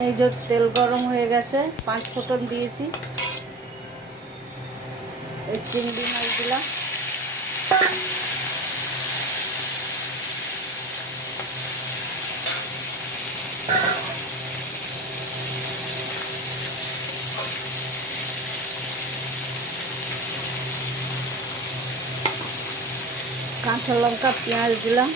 এই যে তেল গরম হয়ে গেছে, 5 ফোঁটন দিয়েছি, এই চিংড়ি মাছ দিলাম, কাঁচা লঙ্কা পেঁয়াজ দিলাম,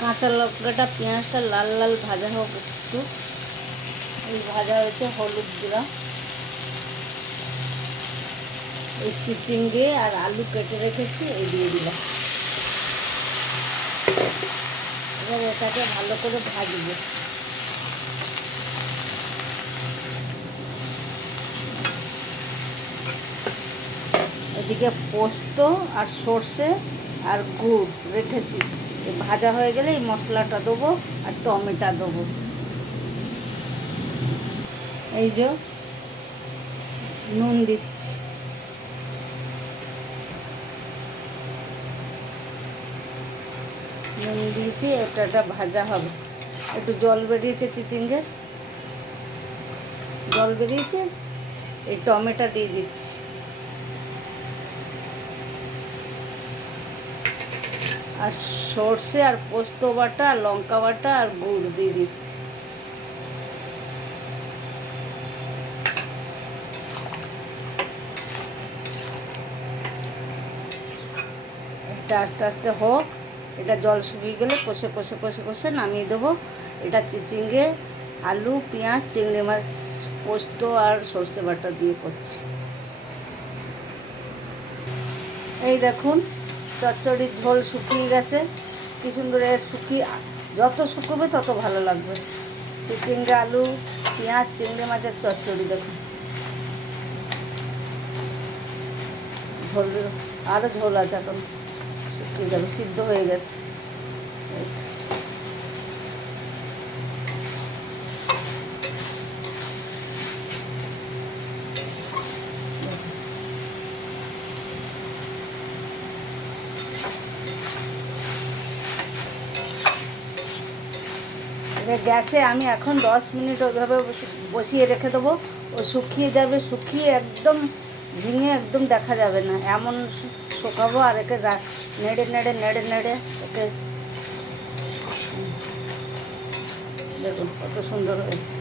কাঁচা লঙ্কাটা পেঁয়াজটা লাল লাল ভাজা হোক একটু। এই ভাজা হয়েছে, হলুদ দিলাম, এই চিচিঙ্গে আর আলু কেটে রেখেছি এই দিয়ে দিলাম। এবার এটাকে ভালো করে ভাজবো। এদিকে পোস্ত আর সর্ষে আর গুড় রেখেছি, ভাজা হয়ে গেলে এই মশলাটা দেবো আর টমেটো দেবো। এই যে নুন দিচ্ছি, নুন দিয়েছি, এটা ভাজা হবে। একটু জল বেরিয়েছে, চিচিঙ্গের জল বেরিয়েছে, এই টমেটো দিয়ে দিচ্ছি। আর সর্ষে আর পোস্ত বাটা আর লঙ্কা বাটা আর গুড় দিয়ে দিচ্ছি। এটা আস্তে আস্তে হোক, এটা জল শুকিয়ে গেলে কষে কষে কষে কষে নামিয়ে দেবো। এটা চিচিঙ্গে আলু পেঁয়াজ চিংড়ি মাছ পোস্ত আর সর্ষে বাটা দিয়ে করছি। এই দেখুন চচ্চড়ির ঝোল শুকিয়ে গেছে, কি সুন্দর। শুকিয়ে যত শুকোবে তত ভালো লাগবে। চিচিঙ্গে আলু পেঁয়াজ চিংড়ি মাছের চচ্চড়ি দেখুন, ঝোল আরও ঝোল আছে, এখন শুকিয়ে যাবে, সিদ্ধ হয়ে গেছে। গ্যাসে আমি এখন 10 মিনিট ওইভাবে বসিয়ে রেখে দেবো। ও শুকিয়ে যাবে, শুকিয়ে একদম ঝিঙে একদম দেখা যাবে না, এমন শুকাবো। আর একে নেড়ে নেড়ে নেড়ে নেড়ে একে দেখুন কত সুন্দর হয়েছে।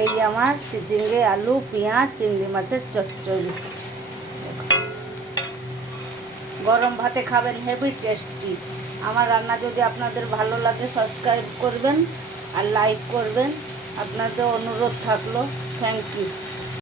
এই আমার চিচিঙ্গে আলু পেঁয়াজ চিংড়ি মাছের চচ্চড়ি, গরম ভাতে খাবেন, হেভি টেস্টি। আমার রান্না যদি আপনাদের ভালো লাগে সাবস্ক্রাইব করবেন আর লাইক করবেন, আপনাদের অনুরোধ থাকলো। Thank you.